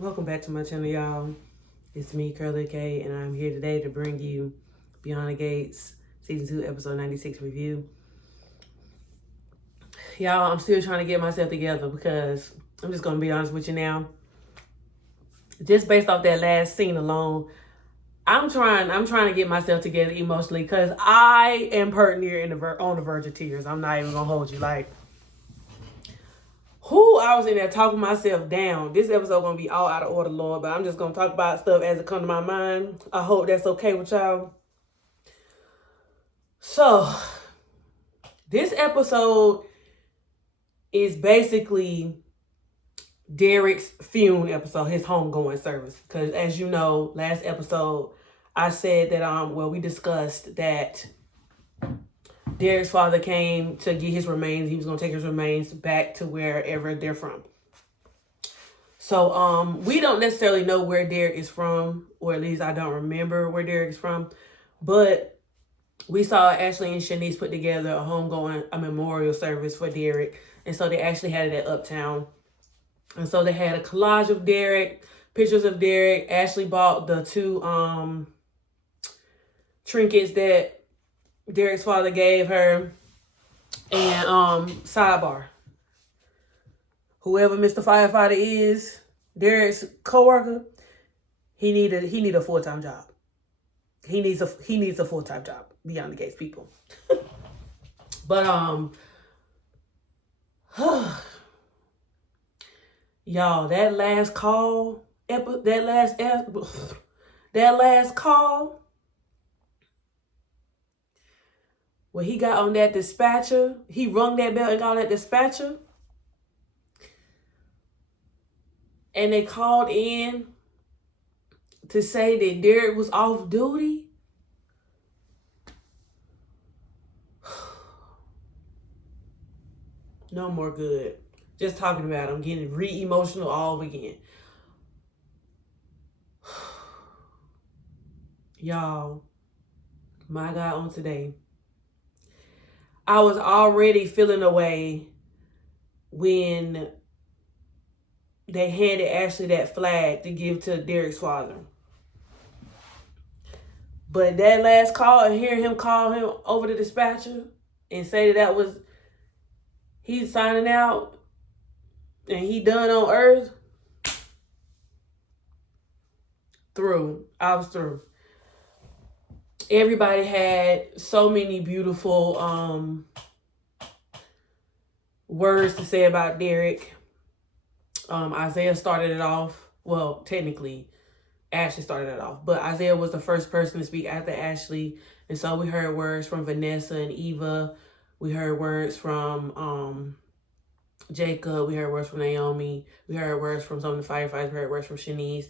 Welcome back to my channel, y'all. It's me, Curly K, and I'm here today to bring you Beyond the Gates Season 2, Episode 96 review. Y'all, I'm still trying to get myself together because I'm just going to be honest with you now. Just based off that last scene alone, I'm trying to get myself together emotionally because I am pert near on the verge of tears. I'm not even going to hold you. I was in there talking myself down. This episode gonna be all out of order, Lord, but I'm just gonna talk about stuff as it comes to my mind. I hope that's okay with y'all. So, this episode is basically Derek's Fune episode, his homegoing service. Because as you know, last episode I said that we discussed that Derek's father came to get his remains. He was going to take his remains back to wherever they're from. So we don't necessarily know where Derek is from, or at least I don't remember where Derek is from. But we saw Ashley and Shanice put together a memorial service for Derek. And so they actually had it at Uptown. And so they had a collage of Derek, pictures of Derek. Ashley bought the two trinkets that Derek's father gave her. And sidebar, whoever Mr. Firefighter is, Derek's coworker, he need a full-time job. He needs a full-time job. Beyond the Gates people. But y'all, that last call, when he got on that dispatcher, he rung that bell and got on that dispatcher. And they called in to say that Derek was off duty. No more good. Just talking about it, I'm getting re-emotional all again. Y'all, my God, on today, I was already feeling away when they handed Ashley that flag to give to Derek's father. But that last call, and hearing him call him over the dispatcher and say that was he's signing out and he done on Earth, I was through. Everybody had so many beautiful words to say about Derek. Isaiah started it off. Well, technically, Ashley started it off. But Isaiah was the first person to speak after Ashley. And so we heard words from Vanessa and Eva. We heard words from Jacob. We heard words from Naomi. We heard words from some of the firefighters. We heard words from Shanice.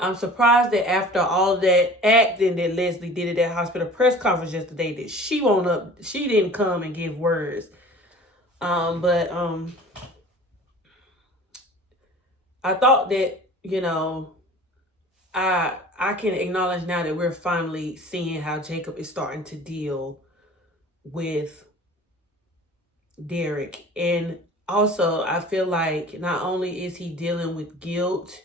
I'm surprised that after all that acting that Leslie did at that hospital press conference yesterday, that she didn't come and give words. But I thought that, I can acknowledge now that we're finally seeing how Jacob is starting to deal with Derek. And also, I feel like not only is he dealing with guilt,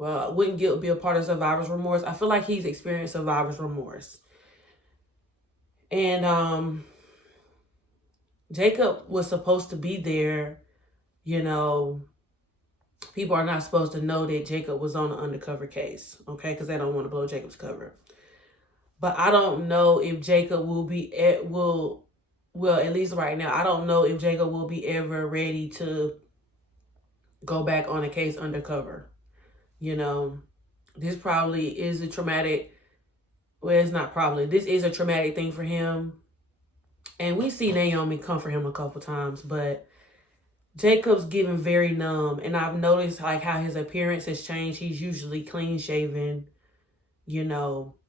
well, wouldn't guilt be a part of survivor's remorse? I feel like he's experienced survivor's remorse. And Jacob was supposed to be there. People are not supposed to know that Jacob was on an undercover case, okay? Because they don't want to blow Jacob's cover. But I don't know if Jacob well, at least right now, I don't know if Jacob will be ever ready to go back on a case undercover. This probably is a traumatic, well, it's not probably, this is a traumatic thing for him. And we see Naomi comfort him a couple times, but Jacob's getting very numb. And I've noticed how his appearance has changed. He's usually clean shaven,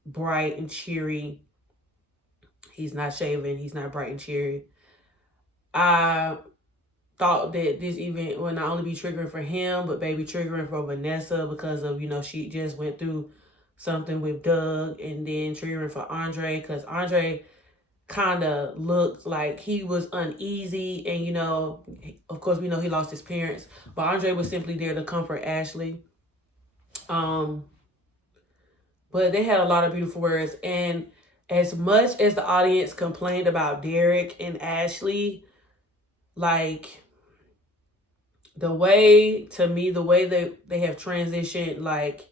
bright and cheery. He's not shaven. He's not bright and cheery. I thought that this event would not only be triggering for him, but maybe triggering for Vanessa because of, she just went through something with Doug, and then triggering for Andre because Andre kind of looked like he was uneasy. And, you know, of course, we know he lost his parents, but Andre was simply there to comfort Ashley. But they had a lot of beautiful words. And as much as the audience complained about Derek and Ashley, like, the way, to me, the way that they have transitioned, like,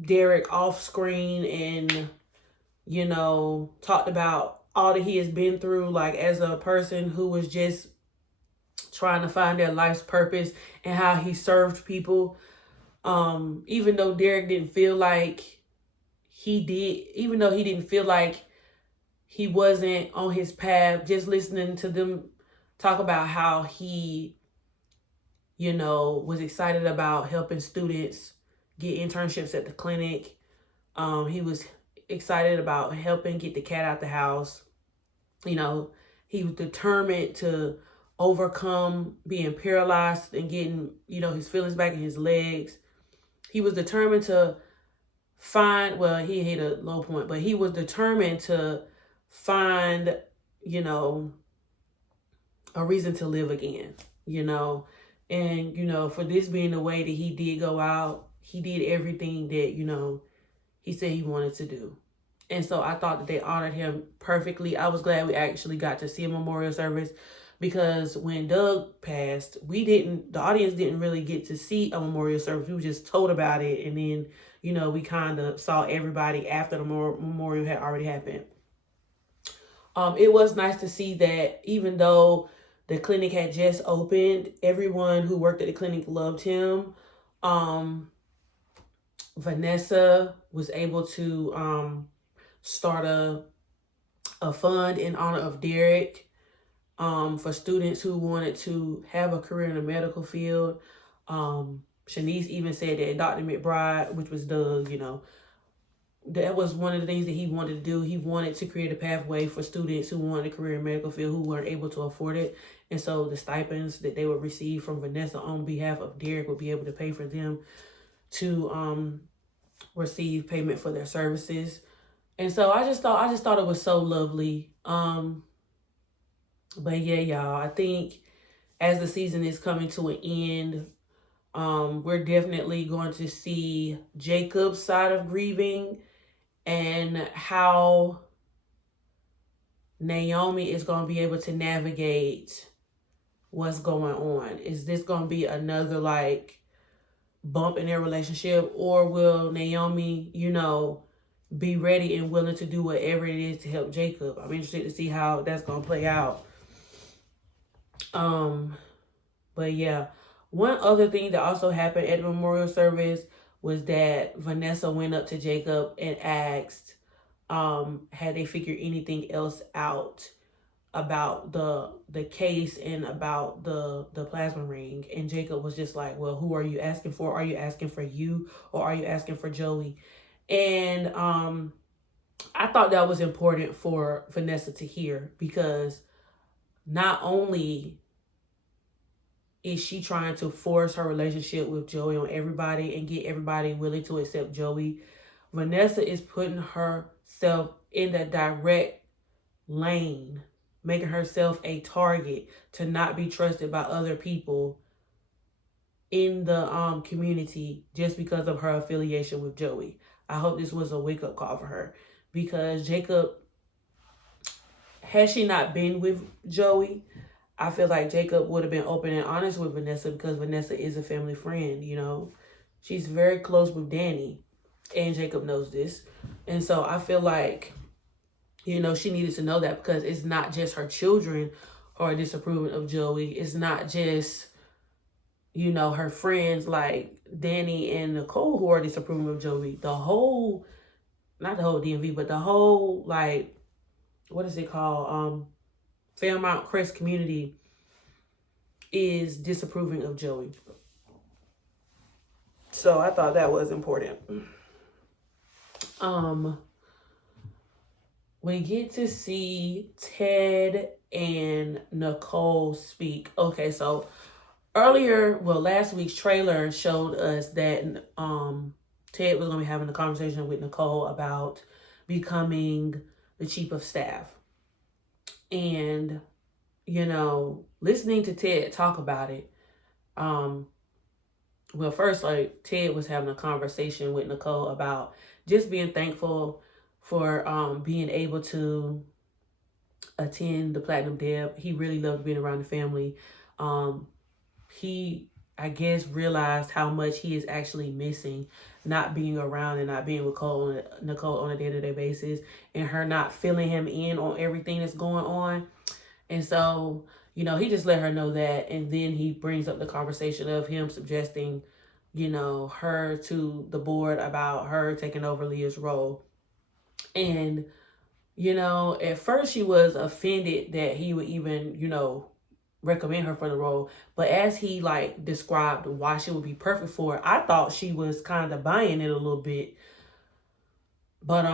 Derek off screen and, you know, talked about all that he has been through, like, as a person who was just trying to find their life's purpose, and how he served people. Even though Derek didn't feel like he did, even though he didn't feel like he wasn't on his path, just listening to them talk about how he, you know, was excited about helping students get internships at the clinic. He was excited about helping get the cat out the house. You know, he was determined to overcome being paralyzed and getting, you know, his feelings back in his legs. He was determined to find, well, he hit a low point, but he was determined to find, you know, a reason to live again, you know. And, you know, for this being the way that he did go out, he did everything that, you know, he said he wanted to do. And so I thought that they honored him perfectly. I was glad we actually got to see a memorial service, because when Doug passed, the audience didn't really get to see a memorial service. We were just told about it. And then, you know, we kind of saw everybody after the memorial had already happened. It was nice to see that even though the clinic had just opened, everyone who worked at the clinic loved him. Vanessa was able to start a fund in honor of Derek, for students who wanted to have a career in the medical field. Shanice even said that Dr. McBride, which was Doug, you know, that was one of the things that he wanted to do. He wanted to create a pathway for students who wanted a career in medical field who weren't able to afford it. And so the stipends that they would receive from Vanessa on behalf of Derek would be able to pay for them to receive payment for their services. And so I just thought it was so lovely. But yeah, y'all, I think as the season is coming to an end, we're definitely going to see Jacob's side of grieving, and how Naomi is going to be able to navigate what's going on. Is this going to be another, like, bump in their relationship, or will Naomi, you know, be ready and willing to do whatever it is to help Jacob? I'm interested to see how that's going to play out. But yeah, one other thing that also happened at the memorial service was that Vanessa went up to Jacob and asked, had they figured anything else out about the case and about the plasma ring. And Jacob was just like, well, who are you asking for? Are you asking for you, or are you asking for Joey? And I thought that was important for Vanessa to hear, because not only is she trying to force her relationship with Joey on everybody and get everybody willing to accept Joey, Vanessa is putting herself in the direct lane, making herself a target to not be trusted by other people in the community just because of her affiliation with Joey. I hope this was a wake-up call for her, because Jacob, had she not been with Joey, I feel like Jacob would have been open and honest with Vanessa, because Vanessa is a family friend, you know. She's very close with Danny, and Jacob knows this. And so I feel like, you know, she needed to know that, because it's not just her children who are disapproving of Joey. It's not just, you know, her friends like Danny and Nicole who are disapproving of Joey. The whole, not the whole DMV, but the whole, like, what is it called? Fairmount Crest community is disapproving of Joey. So I thought that was important. We get to see Ted and Nicole speak. Okay, so last week's trailer showed us that Ted was going to be having a conversation with Nicole about becoming the chief of staff. And, you know, listening to Ted talk about it, well, first, like, Ted was having a conversation with Nicole about just being thankful for being able to attend the Platinum Deb. He really loved being around the family. He, I guess, realized how much he is actually missing not being around and not being with Nicole on a day-to-day basis, and her not filling him in on everything that's going on. And so, you know, he just let her know that. And then he brings up the conversation of him suggesting, you know, her to the board about her taking over Leah's role. And, you know, at first she was offended that he would even, you know, recommend her for the role. But as he like described why she would be perfect for it, I thought she was kind of buying it a little bit. But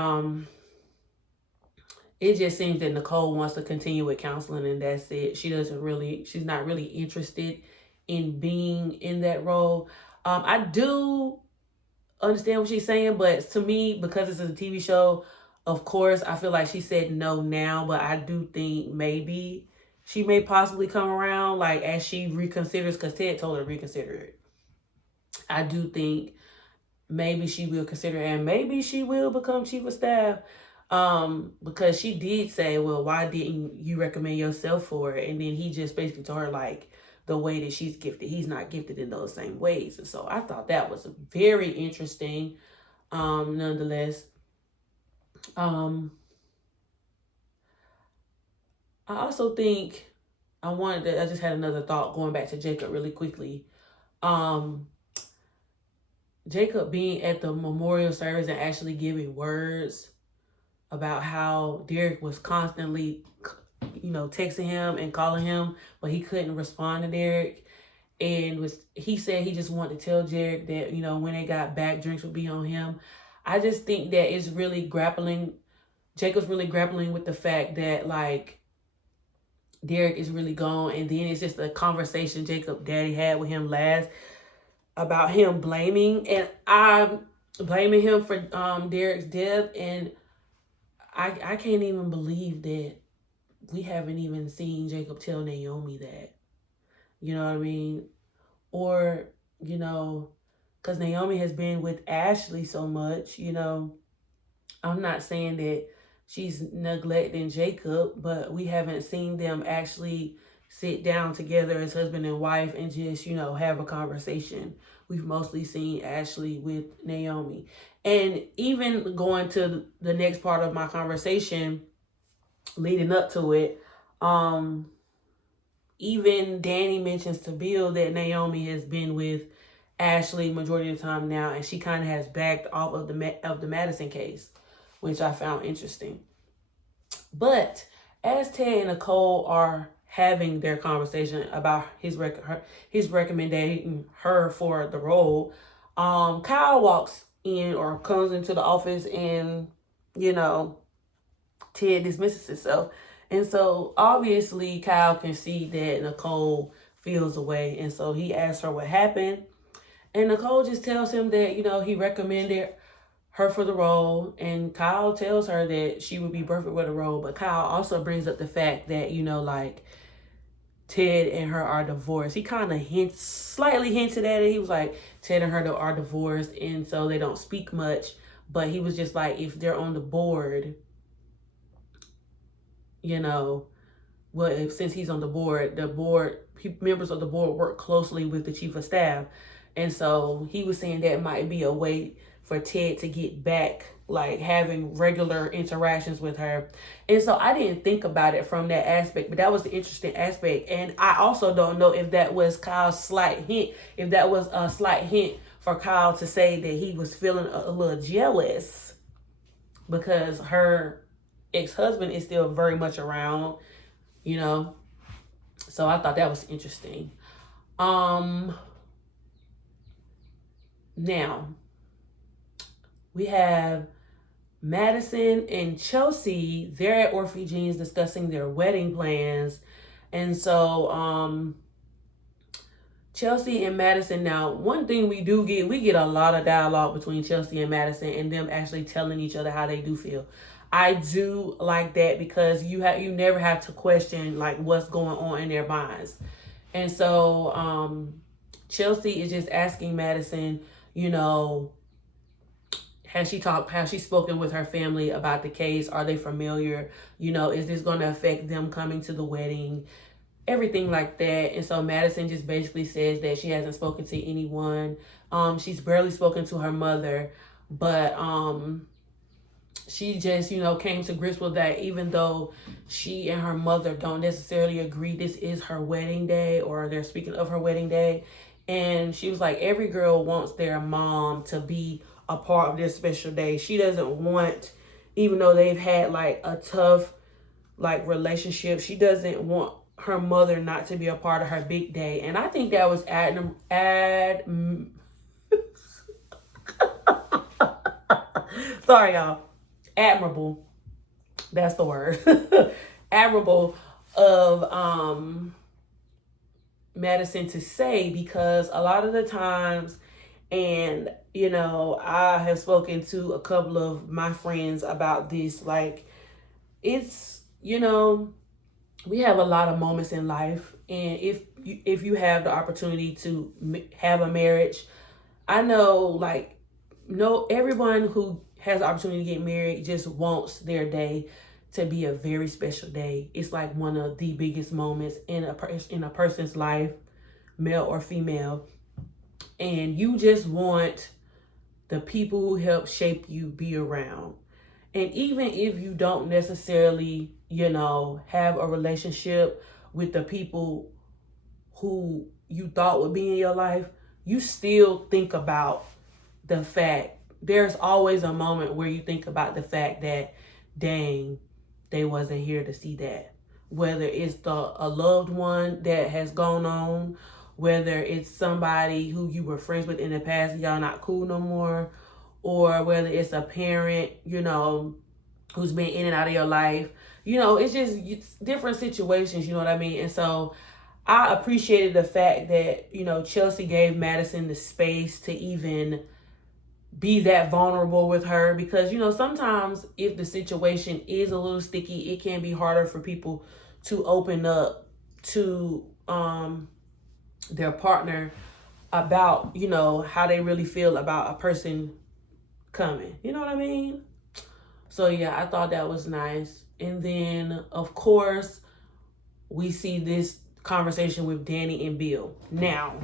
it just seems that Nicole wants to continue with counseling, and that's it. She's not really interested in being in that role. I do understand what she's saying, but to me, because it's a TV show, of course, I feel like she said no now, but I do think maybe she may possibly come around, like, as she reconsiders, because Ted told her to reconsider it. I do think maybe she will consider it, and maybe she will become chief of staff. Because she did say, well, why didn't you recommend yourself for it? And then he just basically told her, like, the way that she's gifted, he's not gifted in those same ways. And so I thought that was very interesting, nonetheless. I also think I just had another thought going back to Jacob really quickly. Jacob being at the memorial service and actually giving words about how Derek was constantly, you know, texting him and calling him, but he couldn't respond to Derek. And he said he just wanted to tell Derek that, you know, when they got back, drinks would be on him. I just think that it's really Jacob's really grappling with the fact that, like, Derek is really gone. And then it's just a conversation Jacob daddy had with him last about him blaming, and I'm blaming him for Derek's death. And I can't even believe that we haven't even seen Jacob tell Naomi that. You know what I mean? Or, you know, because Naomi has been with Ashley so much, you know. I'm not saying that she's neglecting Jacob, but we haven't seen them actually sit down together as husband and wife and just, you know, have a conversation. We've mostly seen Ashley with Naomi. And even going to the next part of my conversation, leading up to it, even Danny mentions to Bill that Naomi has been with Ashley majority of the time now, and she kind of has backed off of the Madison case, which I found interesting. But as Ted and Nicole are having their conversation about his recommending her for the role, Kyle walks in or comes into the office, and, you know, Ted dismisses himself. And so obviously Kyle can see that Nicole feels away, and so he asks her what happened. And Nicole just tells him that, you know, he recommended her for the role, and Kyle tells her that she would be perfect for the role. But Kyle also brings up the fact that, you know, like, Ted and her are divorced. He kind of slightly hinted at it. He was like, Ted and her are divorced, and so they don't speak much. But he was just like, if they're on the board, you know, well, since he's on the board, members of the board work closely with the chief of staff. And so he was saying that might be a way for Ted to get back, like, having regular interactions with her. And so I didn't think about it from that aspect, but that was the interesting aspect. And I also don't know if that was Kyle's slight hint, if that was a slight hint for Kyle to say that he was feeling a little jealous because her ex-husband is still very much around, you know. So I thought that was interesting. Now we have Madison and Chelsea. They're at Orphe Jean's discussing their wedding plans. And so Chelsea and Madison, now one thing we get a lot of dialogue between Chelsea and Madison, and them actually telling each other how they do feel. I do like that because you never have to question like what's going on in their minds. And so Chelsea is just asking Madison, you know, has she spoken with her family about the case? Are they familiar? You know, is this going to affect them coming to the wedding? Everything like that. And so Madison just basically says that she hasn't spoken to anyone. She's barely spoken to her mother, but she just, you know, came to grips with that. Even though she and her mother don't necessarily agree this is her wedding day, or they're speaking of her wedding day, and she was like, every girl wants their mom to be a part of this special day. She doesn't want, even though they've had like a tough like relationship, she doesn't want her mother not to be a part of her big day. And I think that was sorry y'all, admirable, that's the word. Admirable of Madison to say, because a lot of the times, and you know, I have spoken to a couple of my friends about this, like, it's, you know, we have a lot of moments in life, and if you have the opportunity to have a marriage, I know, like, no, everyone who has the opportunity to get married just wants their day to be a very special day. It's like one of the biggest moments in a person's life, male or female, and you just want the people who help shape you be around. And even if you don't necessarily, you know, have a relationship with the people who you thought would be in your life, you still think about the fact, there's always a moment where you think about the fact that, dang, they wasn't here to see that. Whether it's a loved one that has gone on, whether it's somebody who you were friends with in the past and y'all not cool no more, or whether it's a parent, you know, who's been in and out of your life. You know, it's different situations, you know what I mean? And so I appreciated the fact that, you know, Chelsea gave Madison the space to even be that vulnerable with her, because, you know, sometimes if the situation is a little sticky, it can be harder for people to open up to their partner about, you know, how they really feel about a person coming. You know what I mean? So yeah, I thought that was nice. And then of course we see this conversation with Danny and Bill. Now,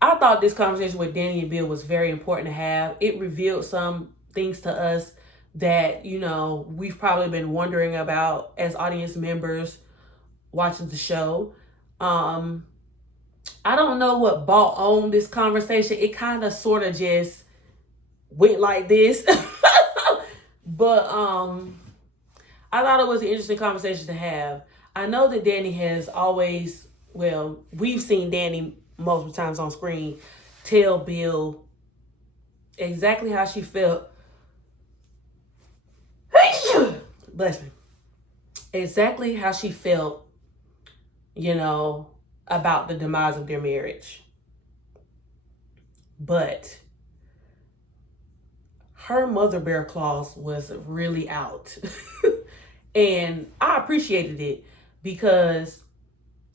I thought this conversation with Danny and Bill was very important to have. It revealed some things to us that, you know, we've probably been wondering about as audience members watching the show. I don't know what brought on this conversation. It kind of sort of just went like this. But I thought it was an interesting conversation to have. I know that Danny has always, well, we've seen Danny multiple times on screen tell Bill exactly how she felt. Bless me. Exactly how she felt, you know, about the demise of their marriage. But her mother bear clause was really out. And I appreciated it because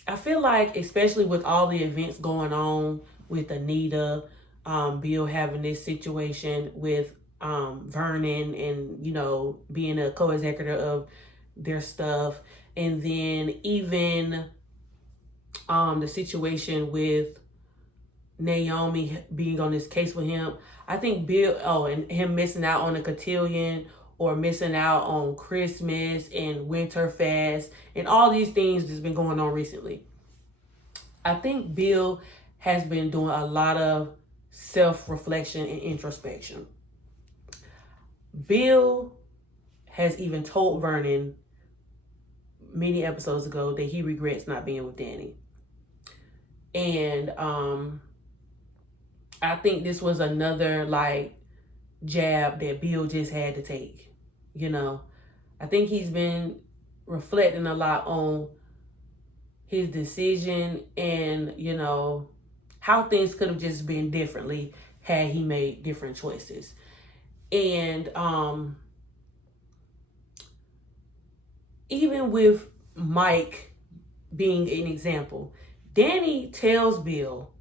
I feel like, especially with all the events going on with Anita, Bill having this situation with Vernon, and, you know, being a co-executor of their stuff, and then even the situation with Naomi being on this case with him. I think Bill, and him missing out on a cotillion, or missing out on Christmas and Winterfest, and all these things that's been going on recently. I think Bill has been doing a lot of self-reflection and introspection. Bill has even told Vernon many episodes ago that he regrets not being with Danny. And I think this was another like jab that Bill just had to take. You know, I think he's been reflecting a lot on his decision, and, you know, how things could have just been differently had he made different choices. And even with Mike being an example, Danny tells Bill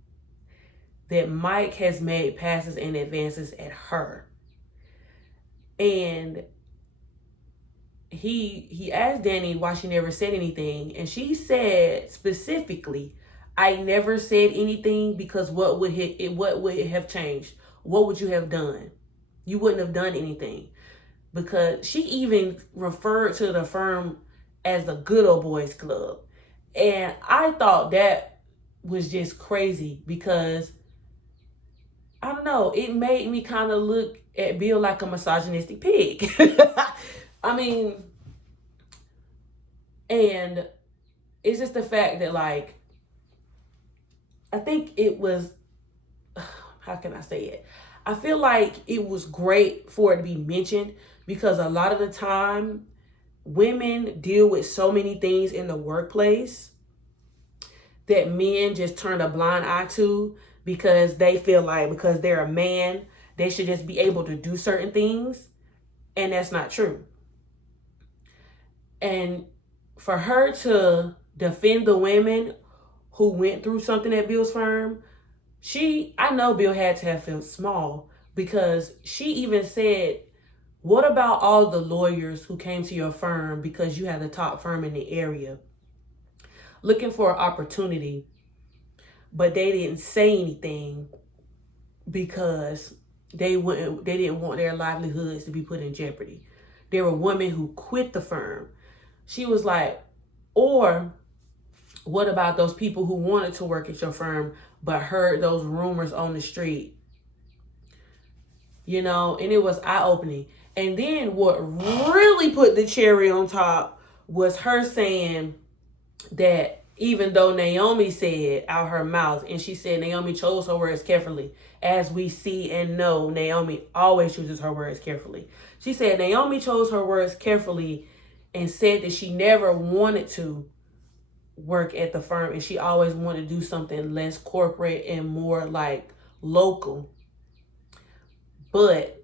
that Mike has made passes and advances at her. And he asked Danny why she never said anything, and she said specifically, I never said anything because what would it have changed? What would you have done? You wouldn't have done anything. Because she even referred to the firm as the good old boys club. And I thought that was just crazy because I don't know, it made me kind of look at Bill like a misogynistic pig. I mean, and it's just the fact that, like, I think it was, how can I say it? I feel like it was great for it to be mentioned because a lot of the time, women deal with so many things in the workplace that men just turn a blind eye to because they feel like because they're a man, they should just be able to do certain things. And that's not true. And for her to defend the women who went through something at Bill's firm, I know Bill had to have felt small because she even said, what about all the lawyers who came to your firm because you had the top firm in the area looking for an opportunity, but they didn't say anything because they didn't want their livelihoods to be put in jeopardy. There were women who quit the firm. She was like, or what about those people who wanted to work at your firm but heard those rumors on the street? You know, and it was eye-opening. And then what really put the cherry on top was her saying that even though Naomi said out her mouth, and she said Naomi chose her words carefully, as we see and know, Naomi always chooses her words carefully. She said Naomi chose her words carefully and said that she never wanted to work at the firm and she always wanted to do something less corporate and more like local. But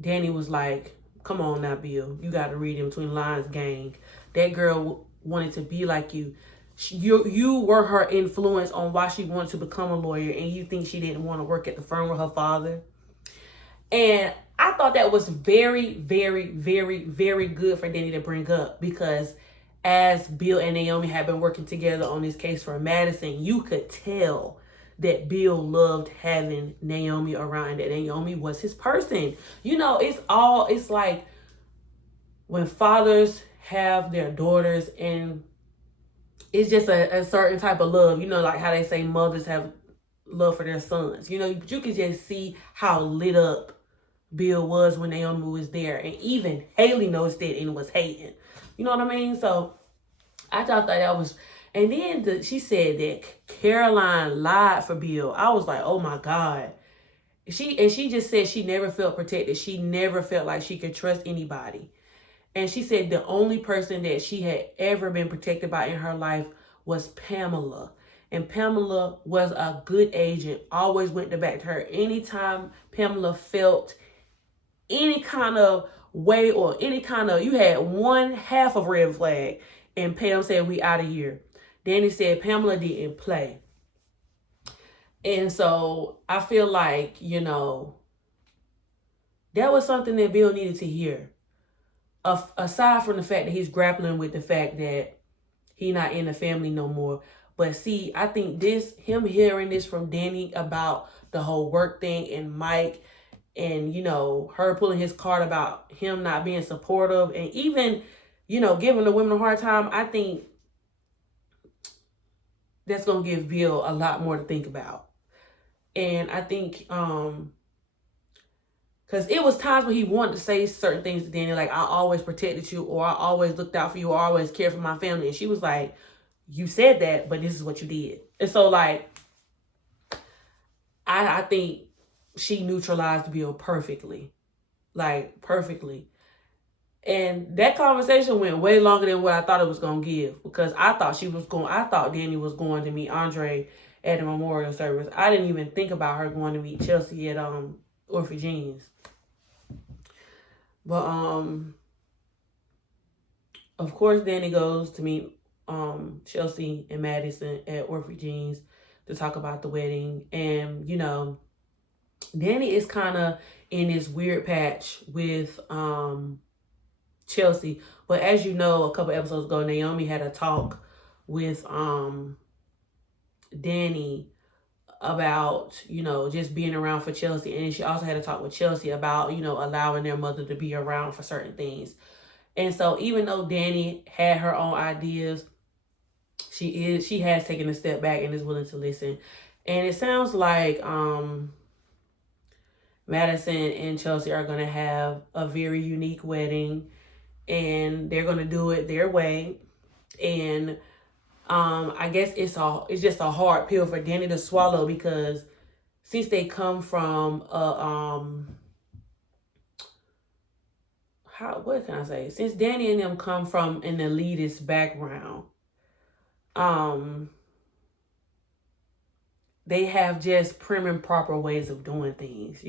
Danny was like, come on now, Bill. You got to read in between the lines, gang. That girl wanted to be like you. You were her influence on why she wanted to become a lawyer, and you think she didn't want to work at the firm with her father. And I thought that was very, very, very, very good for Danny to bring up because as Bill and Naomi had been working together on this case for Madison, you could tell that Bill loved having Naomi around, that Naomi was his person. You know, it's like when fathers have their daughters and it's just a certain type of love, you know, like how they say mothers have love for their sons, you know, but you could just see how lit up Bill was when Naomi was there. And even Haley noticed it and was hating. You know what I mean? So I thought that was, and then she said that Caroline lied for Bill. I was like, oh my God. She just said she never felt protected. She never felt like she could trust anybody. And she said the only person that she had ever been protected by in her life was Pamela. And Pamela was a good agent, always went to back to her. Anytime Pamela felt any kind of way or any kind of, you had one half of red flag and Pam said, we out of here. Danny said Pamela didn't play. And so I feel like, you know, that was something that Bill needed to hear. Aside from the fact that he's grappling with the fact that he's not in the family no more. But see, I think him hearing this from Danny about the whole work thing and Mike and, you know, her pulling his card about him not being supportive and even, you know, giving the women a hard time, I think that's going to give Bill a lot more to think about. And I think, because it was times when he wanted to say certain things to Danny, like, I always protected you, or I always looked out for you, or I always cared for my family. And she was like, you said that, but this is what you did. And so, like, I think she neutralized Bill perfectly. Like, perfectly. And that conversation went way longer than what I thought it was going to give. Because I thought Danny was going to meet Andre at the memorial service. I didn't even think about her going to meet Chelsea at Orphy Jeans. But of course, Danny goes to meet Chelsea and Madison at Orphy Jeans to talk about the wedding. And, Danny is kind of in this weird patch with Chelsea. But as you know, a couple episodes ago, Naomi had a talk with Danny about, just being around for Chelsea. And she also had a talk with Chelsea about, allowing their mother to be around for certain things. And so even though Danny had her own ideas, she has taken a step back and is willing to listen. And it sounds like Madison and Chelsea are going to have a very unique wedding, and they're going to do it their way. And I guess it's just a hard pill for Danny to swallow, because since they come from what can I say? Since Danny and them come from an elitist background, they have just prim and proper ways of doing things,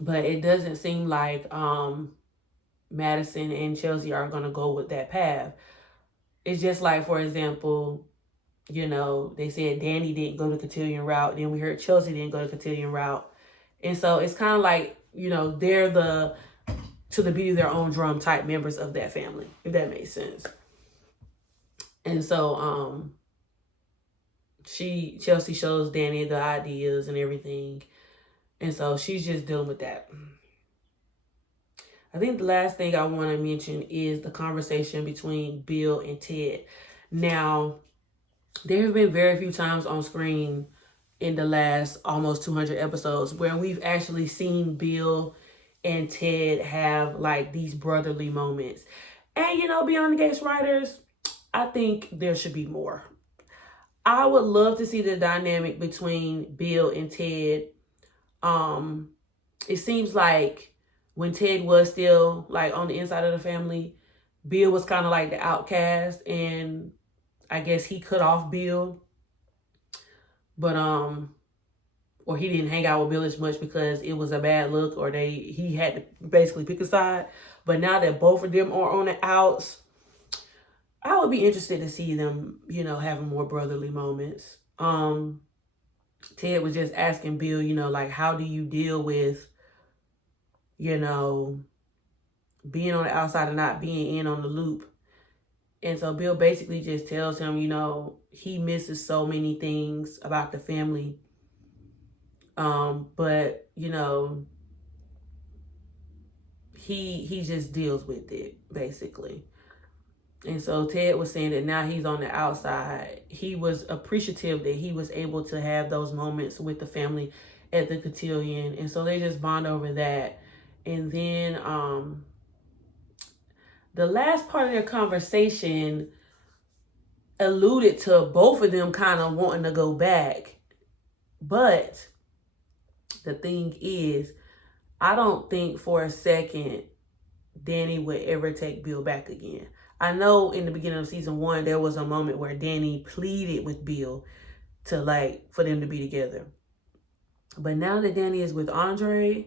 But it doesn't seem like Madison and Chelsea are gonna go with that path. It's just like, for example, they said Danny didn't go the cotillion route. Then we heard Chelsea didn't go the cotillion route. And so it's kind of like, they're the to the beat of their own drum type members of that family, if that makes sense. And so Chelsea shows Danny the ideas and everything. And so she's just dealing with that. I think the last thing I want to mention is the conversation between Bill and Ted. Now, there have been very few times on screen in the last almost 200 episodes where we've actually seen Bill and Ted have like these brotherly moments. And, Beyond the Gates writers, I think there should be more. I would love to see the dynamic between Bill and Ted. It seems like when Ted was still like on the inside of the family, Bill was kind of like the outcast, and I guess he cut off Bill. But or he didn't hang out with Bill as much because it was a bad look, or he had to basically pick a side. But now that both of them are on the outs, I would be interested to see them, having more brotherly moments. Ted was just asking Bill, like, how do you deal with, being on the outside and not being in on the loop? And so Bill basically just tells him, he misses so many things about the family. But, he just deals with it, basically. And so Ted was saying that now he's on the outside. He was appreciative that he was able to have those moments with the family at the cotillion. And so they just bond over that. And then the last part of their conversation alluded to both of them kind of wanting to go back. But the thing is, I don't think for a second Danny would ever take Bill back again. I know in the beginning of season 1, there was a moment where Danny pleaded with Bill for them to be together. But now that Danny is with Andre,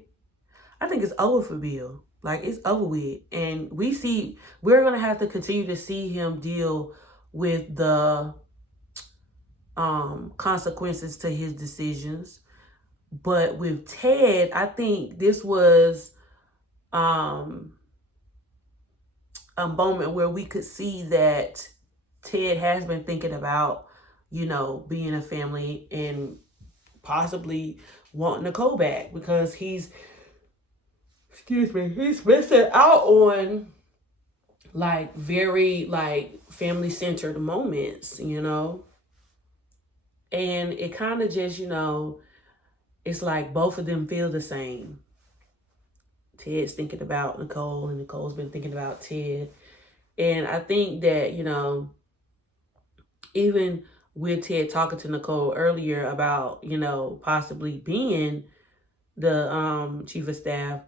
I think it's over for Bill. Like, it's over with. And we're going to have to continue to see him deal with the consequences to his decisions. But with Ted, I think this was a moment where we could see that Ted has been thinking about, being a family and possibly wanting Nicole back, because he's missing out on like very like family centered moments, and it kind of just, it's like both of them feel the same. Ted's thinking about Nicole, and Nicole's been thinking about Ted. And I think that, even with Ted talking to Nicole earlier about, possibly being the chief of staff,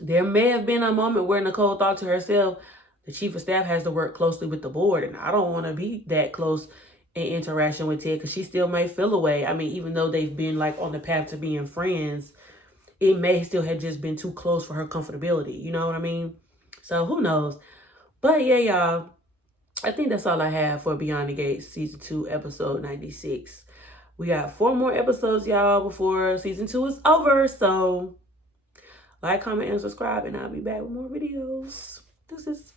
there may have been a moment where Nicole thought to herself, the chief of staff has to work closely with the board, and I don't want to be that close in interaction with Ted, because she still may feel away. I mean, even though they've been like on the path to being friends, it may still have just been too close for her comfortability. You know what I mean? So who knows? But yeah, y'all, I think that's all I have for Beyond the Gates season 2, episode 96. We got 4 more episodes, y'all, before season 2 is over. So like, comment, and subscribe, and I'll be back with more videos. This is